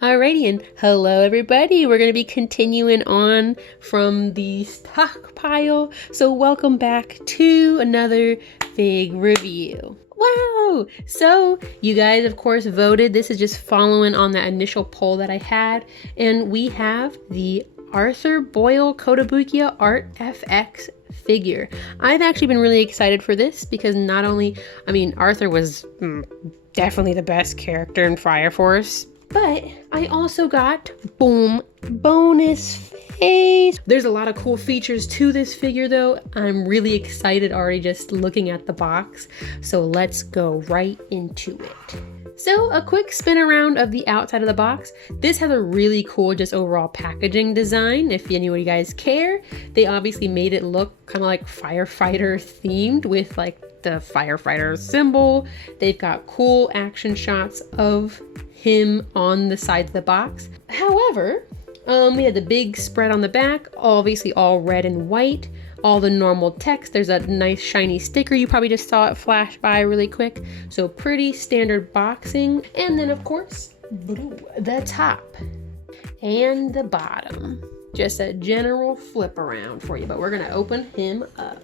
Alrighty, and hello everybody. We're going to be continuing on from the stockpile. So welcome back to another fig review. Wow! So you guys of course voted. This is just following on that initial poll that I had. And we have the Boyle Kotobukiya ArtFX figure. I've actually been really excited for this because not only, Arthur was definitely the best character in Fire Force, but I also got, boom, bonus face. There's a lot of cool features to this figure though. I'm really excited already just looking at the box. So let's go right into it. So a quick spin around of the outside of the box. This has a really cool just overall packaging design. If any of you guys care, they obviously made it look kind of like firefighter themed with like the firefighter symbol. They've got cool action shots of him on the side of the box. However, we had the big spread on the back, obviously all red and white. All the normal text. There's a nice shiny sticker. You probably just saw it flash by really quick. So pretty standard boxing. And then of course, the top and the bottom. Just a general flip around for you, but we're gonna open him up.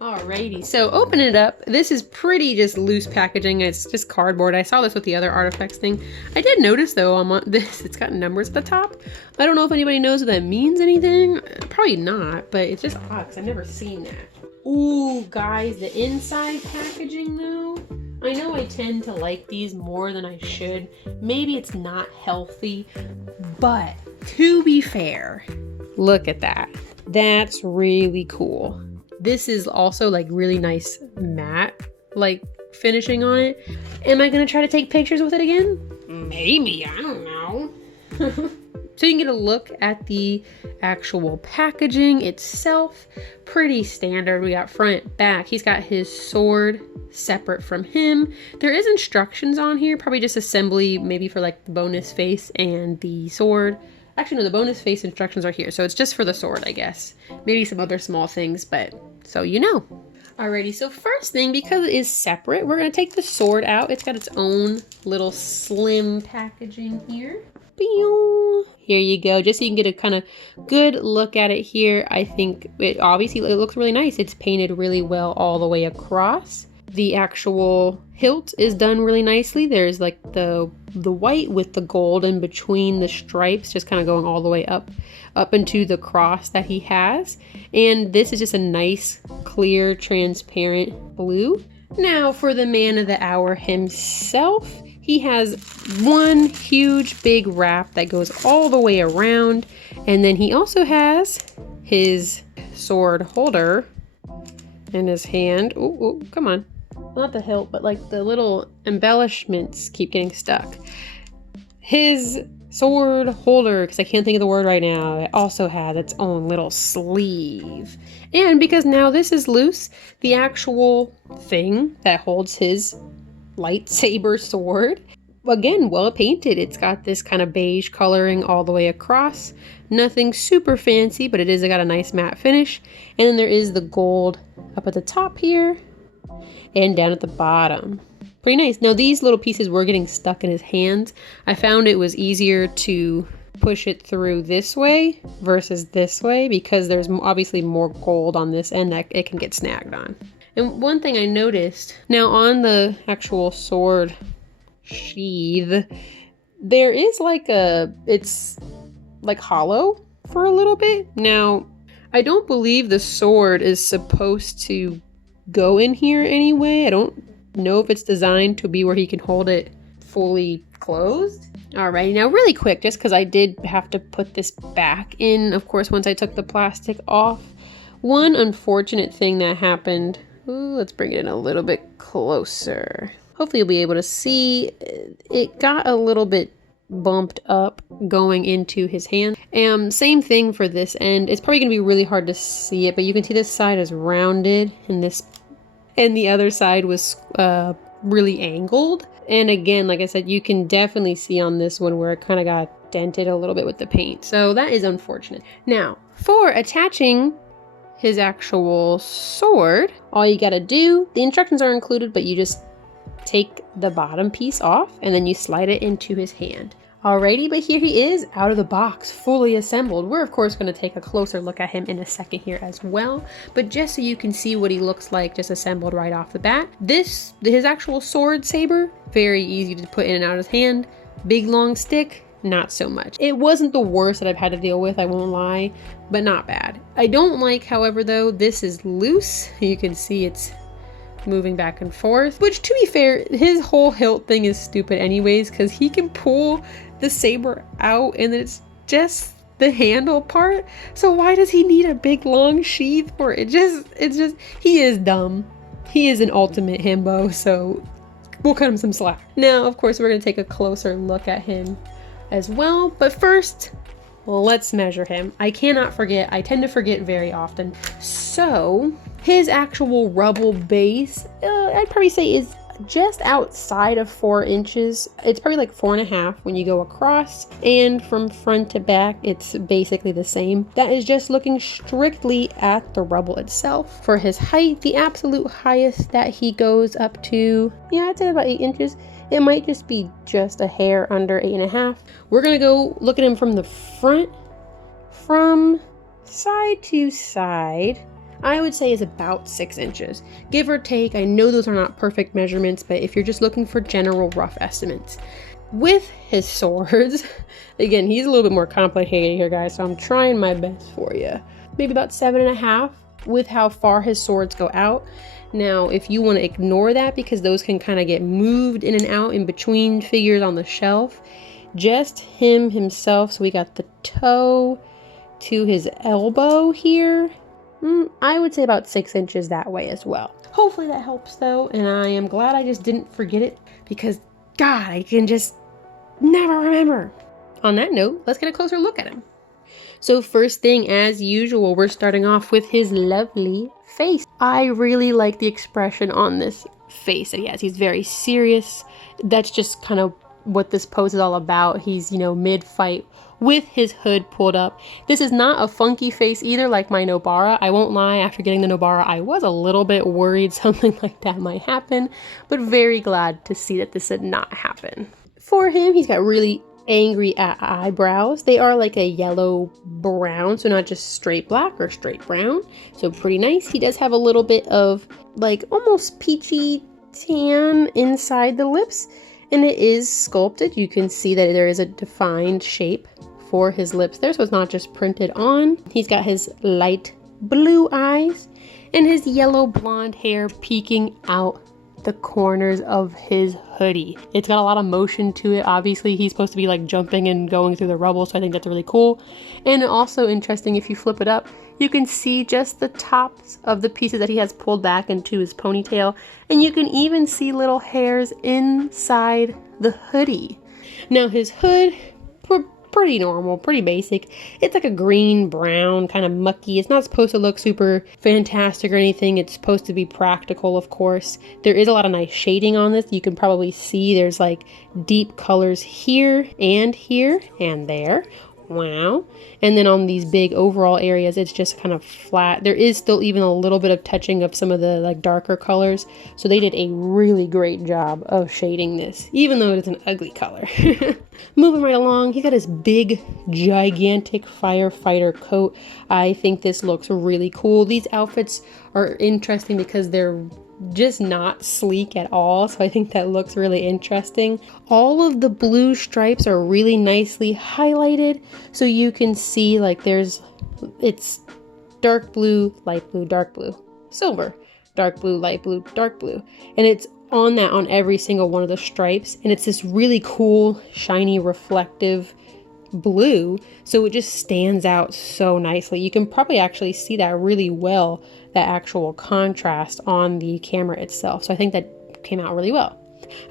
Alrighty, so open it up. This is pretty just loose packaging. It's just cardboard. I saw this with the other ArtFX thing. I did notice though on this, it's got numbers at the top. I don't know if anybody knows if that means anything. Probably not, but it's just odd because I've never seen that. Ooh, guys, the inside packaging though. I know I tend to like these more than I should. Maybe it's not healthy, but to be fair, look at that. That's really cool. This is also like really nice matte like finishing on it. Am I gonna try to take pictures with it again? Maybe, I don't know. So you can get a look at the actual packaging itself. Pretty standard. We got front, back. He's got his sword separate from him. There is instructions on here, probably just assembly maybe for like the bonus face and the sword. Actually, no, the bonus face instructions are here. So it's just for the sword, I guess. Maybe some other small things, but so you know. Alrighty, so first thing, because it is separate, we're going to take the sword out. It's got its own little slim packaging here. Here you go, just so you can get a kind of good look at it here. I think it looks really nice. It's painted really well all the way across. The actual hilt is done really nicely. There's like the white with the gold in between the stripes, just kind of going all the way up into the cross that he has. And this is just a nice, clear, transparent blue. Now for the man of the hour himself, he has one huge big wrap that goes all the way around. And then he also has his sword holder in his hand. Ooh, come on. Not the hilt, but like the little embellishments keep getting stuck. His sword holder, because I can't think of the word right now, it also has its own little sleeve. And because now this is loose, the actual thing that holds his lightsaber sword, again, well painted. It's got this kind of beige coloring all the way across. Nothing super fancy, but it is got a nice matte finish. And then there is the gold up at the top here and down at the bottom. Pretty nice. Now these little pieces were getting stuck in his hands. I found it was easier to push it through this way versus this way because there's obviously more gold on this end that it can get snagged on. And one thing I noticed, now on the actual sword sheath, there is like it's like hollow for a little bit. Now, I don't believe the sword is supposed to go in here anyway. I don't know if it's designed to be where he can hold it fully closed. Alright, now really quick, just because I did have to put this back in, of course, once I took the plastic off. One unfortunate thing that happened, ooh, let's bring it in a little bit closer. Hopefully you'll be able to see, it got a little bit bumped up going into his hand. Same thing for this end. It's probably going to be really hard to see it, but you can see this side is rounded and the other side was really angled. And again, like I said, you can definitely see on this one where it kind of got dented a little bit with the paint. So that is unfortunate. Now, for attaching his actual sword, all you got to do, the instructions are included, but you just take the bottom piece off and then you slide it into his hand. Alrighty, but here he is out of the box, fully assembled. We're of course going to take a closer look at him in a second here as well, but just so you can see what he looks like just assembled right off the bat. His actual sword saber, very easy to put in and out of his hand. Big long stick, not so much. It wasn't the worst that I've had to deal with, I won't lie, but not bad. I don't like, however, though, this is loose. You can see it's moving back and forth, which to be fair, his whole hilt thing is stupid anyways, because he can pull the saber out and it's just the handle part. So why does he need a big long sheath for it? It's just, he is dumb. He is an ultimate himbo, so we'll cut him some slack. Now, of course, we're going to take a closer look at him as well, but first, let's measure him. I cannot forget, I tend to forget very often. So, his actual rubble base, I'd probably say is just outside of 4 inches. It's probably like 4.5 when you go across, and from front to back, it's basically the same. That is just looking strictly at the rubble itself. For his height, the absolute highest that he goes up to, yeah, I'd say about 8 inches. It might just be just a hair under 8.5. We're gonna go look at him from the front. From side to side, I would say is about 6 inches, give or take. I know those are not perfect measurements, but if you're just looking for general rough estimates. With his swords, again, he's a little bit more complicated here, guys, so I'm trying my best for you. Maybe about 7.5 with how far his swords go out. Now, if you want to ignore that because those can kind of get moved in and out in between figures on the shelf, just him himself, so we got the toe to his elbow here, I would say about 6 inches that way as well. Hopefully that helps though, and I am glad I just didn't forget it because God, I can just never remember. On that note, let's get a closer look at him. So first thing, as usual, we're starting off with his lovely face. I really like the expression on this face that he has. He's very serious. That's just kind of what this pose is all about. He's, you know, mid-fight with his hood pulled up. This is not a funky face either like my Nobara. I won't lie, after getting the Nobara, I was a little bit worried something like that might happen, but very glad to see that this did not happen. For him, he's got really angry eyebrows. They are like a yellow brown, so not just straight black or straight brown, so pretty nice. He does have a little bit of like almost peachy tan inside the lips, and it is sculpted. You can see that there is a defined shape for his lips there, so it's not just printed on. He's got his light blue eyes and his yellow blonde hair peeking out the corners of his hoodie. It's got a lot of motion to it. Obviously, he's supposed to be like jumping and going through the rubble, so I think that's really cool. And also interesting, if you flip it up, you can see just the tops of the pieces that he has pulled back into his ponytail, and you can even see little hairs inside the hoodie. Now his hood, pretty normal, pretty basic. It's like a green brown, kind of mucky. It's not supposed to look super fantastic or anything. It's supposed to be practical, of course. There is a lot of nice shading on this. You can probably see there's like deep colors here and there. Wow. And then on these big overall areas, it's just kind of flat. There is still even a little bit of touching of some of the like darker colors. So they did a really great job of shading this, even though it is an ugly color. Moving right along, he got his big, gigantic firefighter coat. I think this looks really cool. These outfits are interesting because they're just not sleek at all, so I think that looks really interesting. All of the blue stripes are really nicely highlighted, so you can see like it's dark blue, light blue, dark blue, silver, dark blue, light blue, dark blue, and it's on every single one of the stripes, and it's this really cool, shiny, reflective blue, so it just stands out so nicely. You can probably actually see that really well, that actual contrast on the camera itself. So I think that came out really well.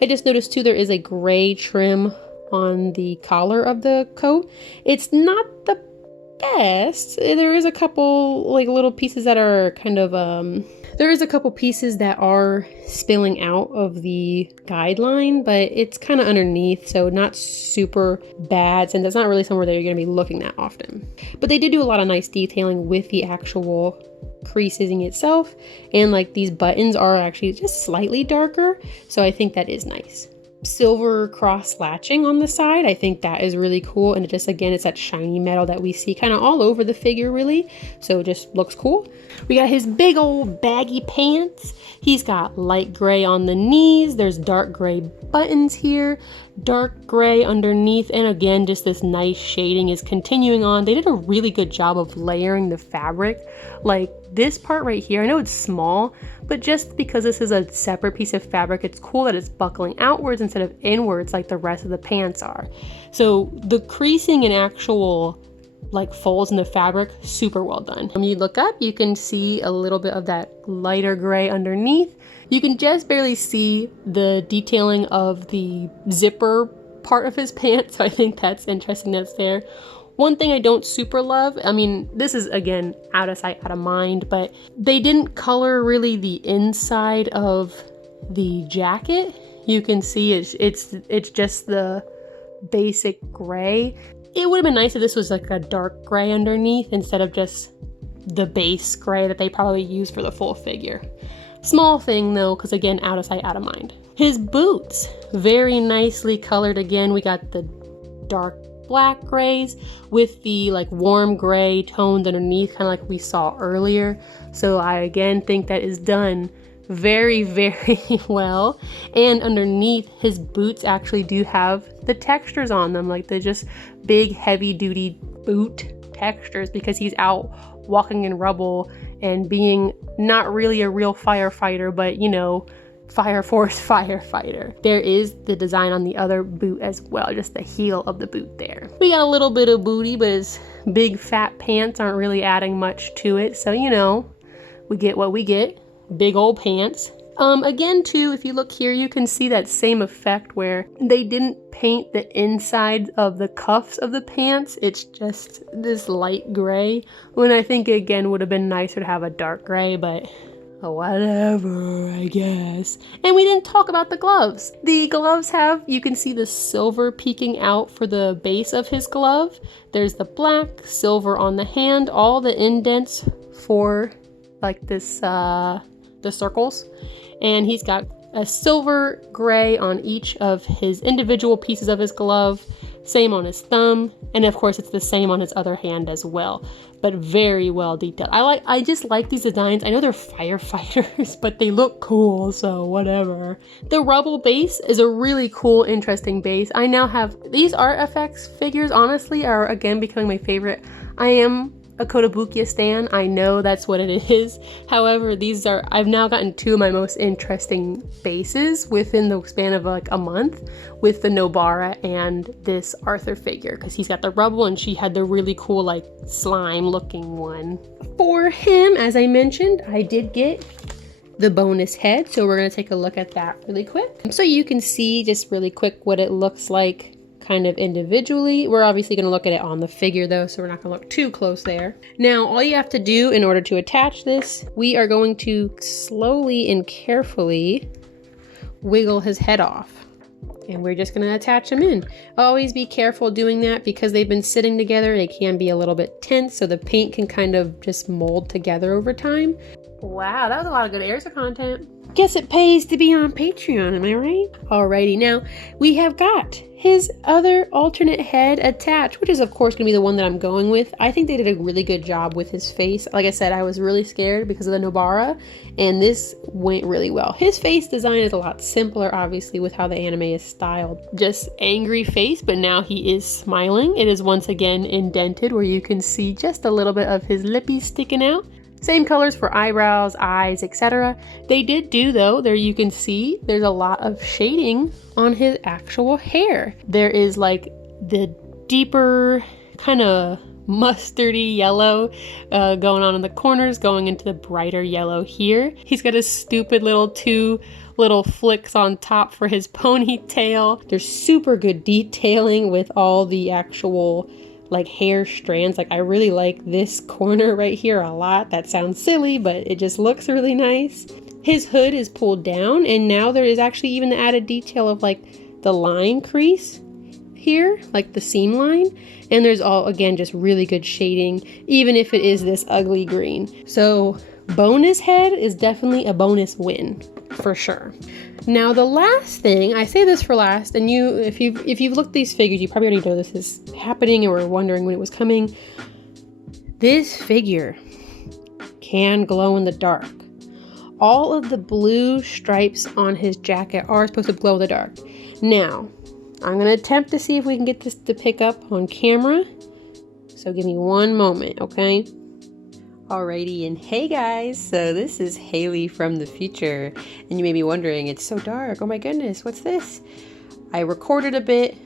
I just noticed too, there is a gray trim on the collar of the coat. It's not the best. There is a couple like little pieces that are kind of there is a couple pieces that are spilling out of the guideline, but it's kind of underneath, so not super bad since it's not really somewhere that you're going to be looking that often. But they did do a lot of nice detailing with the actual creasing itself, and like these buttons are actually just slightly darker, so I think that is nice. silver cross latching on the side. I think that is really cool, and it just, again, it's that shiny metal that we see kind of all over the figure really, so it just looks cool. We got his big old baggy pants. He's got light gray on the knees, there's dark gray buttons here, dark gray underneath, and again just this nice shading is continuing on. They did a really good job of layering the fabric. Like this part right here, I know it's small, but just because this is a separate piece of fabric, it's cool that it's buckling outwards instead of inwards like the rest of the pants are. So the creasing and actual like folds in the fabric, super well done. When you look up, you can see a little bit of that lighter gray underneath. You can just barely see the detailing of the zipper part of his pants, so I think that's interesting that's there. One thing I don't super love, I mean, this is again out of sight, out of mind, but they didn't color really the inside of the jacket. You can see it's just the basic gray. It would have been nice if this was like a dark gray underneath instead of just the base gray that they probably use for the full figure. Small thing though, because again, out of sight, out of mind. His boots, very nicely colored again. We got the dark black grays with the like warm gray tones underneath, kind of like we saw earlier. So I again think that is done very, very well. And underneath, his boots actually do have the textures on them, like the just big heavy duty boot textures, because he's out walking in rubble and being not really a real firefighter, but you know, Fire Force firefighter. There is the design on the other boot as well, just the heel of the boot there. We got a little bit of booty, but his big fat pants aren't really adding much to it, so you know, we get what we get. Big old pants. Again too, if you look here, you can see that same effect where they didn't paint the inside of the cuffs of the pants. It's just this light gray, when I think again would have been nicer to have a dark gray, but whatever, I guess. And we didn't talk about the gloves. The gloves have, you can see the silver peeking out for the base of his glove. There's the black, silver on the hand, all the indents for like this, the circles. And he's got a silver gray on each of his individual pieces of his glove, same on his thumb, and of course it's the same on his other hand as well, but very well detailed. I just like these designs. I know they're firefighters, but they look cool, so whatever. The rubble base is a really cool, interesting base. I now have these ArtFX figures, honestly, are again becoming my favorite. I am a Kotobukiya stan, I know that's what it is. However, I've now gotten two of my most interesting bases within the span of like a month, with the Nobara and this Arthur figure, because he's got the rubble and she had the really cool like slime looking one. For him, as I mentioned, I did get the bonus head, so we're going to take a look at that really quick. So you can see just really quick what it looks like kind of individually. We're obviously going to look at it on the figure though, so we're not going to look too close there. Now, all you have to do in order to attach this, we are going to slowly and carefully wiggle his head off. And we're just going to attach them in. Always be careful doing that, because they've been sitting together. They can be a little bit tense, so the paint can kind of just mold together over time. Wow, that was a lot of good Airza content. Guess it pays to be on Patreon, am I right? Alrighty, now we have got his other alternate head attached, which is of course going to be the one that I'm going with. I think they did a really good job with his face. Like I said, I was really scared because of the Nobara, and this went really well. His face design is a lot simpler, obviously, with how the anime is styled. Just angry face, but now he is smiling. It is once again indented, where you can see just a little bit of his lippies sticking out. Same colors for eyebrows, eyes, etc. They did do though, there you can see there's a lot of shading on his actual hair. There is like the deeper kind of mustardy yellow going on in the corners, going into the brighter yellow here. He's got a stupid little two little flicks on top for his ponytail. There's super good detailing with all the actual like hair strands. Like I really like this corner right here a lot. That sounds silly, but it just looks really nice. His hood is pulled down, and now there is actually even the added detail of like the line crease here, like the seam line, and there's all again just really good shading, even if it is this ugly green. So bonus head is definitely a bonus win for sure. Now the last thing, I say this for last, and if you've looked at these figures, you probably already know this is happening or were wondering when it was coming. This figure can glow in the dark. All of the blue stripes on his jacket are supposed to glow in the dark. Now, I'm going to attempt to see if we can get this to pick up on camera. So give me one moment, okay? Alrighty, and hey guys, so this is Haley from the future, and you may be wondering, it's so dark, oh my goodness, what's this? I recorded a bit,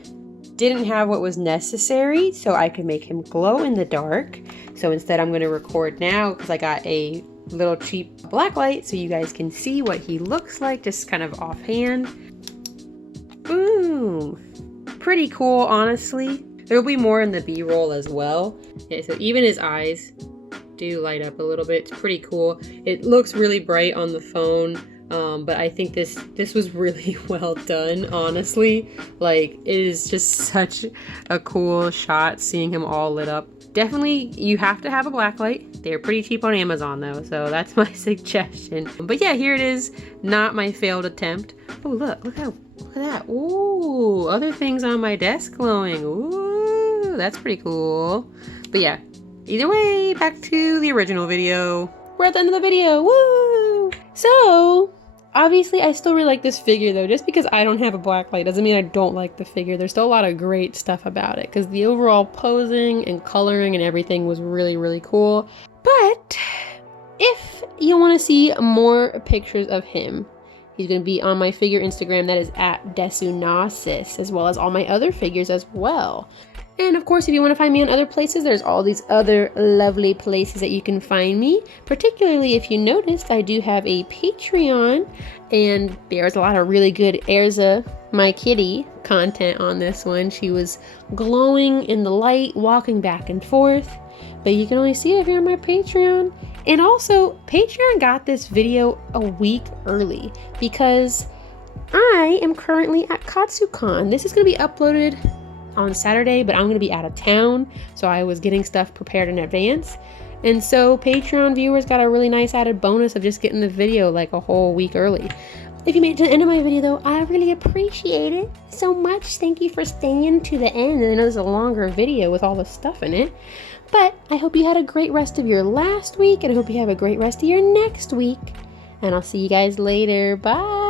didn't have what was necessary so I could make him glow in the dark, so instead I'm going to record now because I got a little cheap black light so you guys can see what he looks like, just kind of offhand. Boom! Pretty cool, honestly. There will be more in the B-roll as well. Yeah, so even his eyes do light up a little bit. It's pretty cool. It looks really bright on the phone, but I think this was really well done, honestly. Like, it is just such a cool shot seeing him all lit up. Definitely, you have to have a black light. They're pretty cheap on Amazon though, so that's my suggestion. But yeah, here it is. Not my failed attempt. Oh, look at that. Ooh, other things on my desk glowing. Ooh, that's pretty cool. But yeah, either way, back to the original video. We're at the end of the video, woo! So, obviously I still really like this figure though. Just because I don't have a black light doesn't mean I don't like the figure. There's still a lot of great stuff about it because the overall posing and coloring and everything was really, really cool. But, if you want to see more pictures of him, he's going to be on my figure Instagram, that is at Desunasis, as well as all my other figures as well. And of course, if you want to find me on other places, there's all these other lovely places that you can find me. Particularly if you noticed, I do have a Patreon, and there's a lot of really good Erza, my kitty, content on this one. She was glowing in the light, walking back and forth, but you can only see it if you're on my Patreon. And also, Patreon got this video a week early because I am currently at Katsucon. This is going to be uploaded on Saturday, but I'm going to be out of town, so I was getting stuff prepared in advance. And so Patreon viewers got a really nice added bonus of just getting the video like a whole week early. If you made it to the end of my video though, I really appreciate it so much. Thank you for staying to the end. And I know this is a longer video with all the stuff in it, but I hope you had a great rest of your last week, and I hope you have a great rest of your next week. And I'll see you guys later. Bye!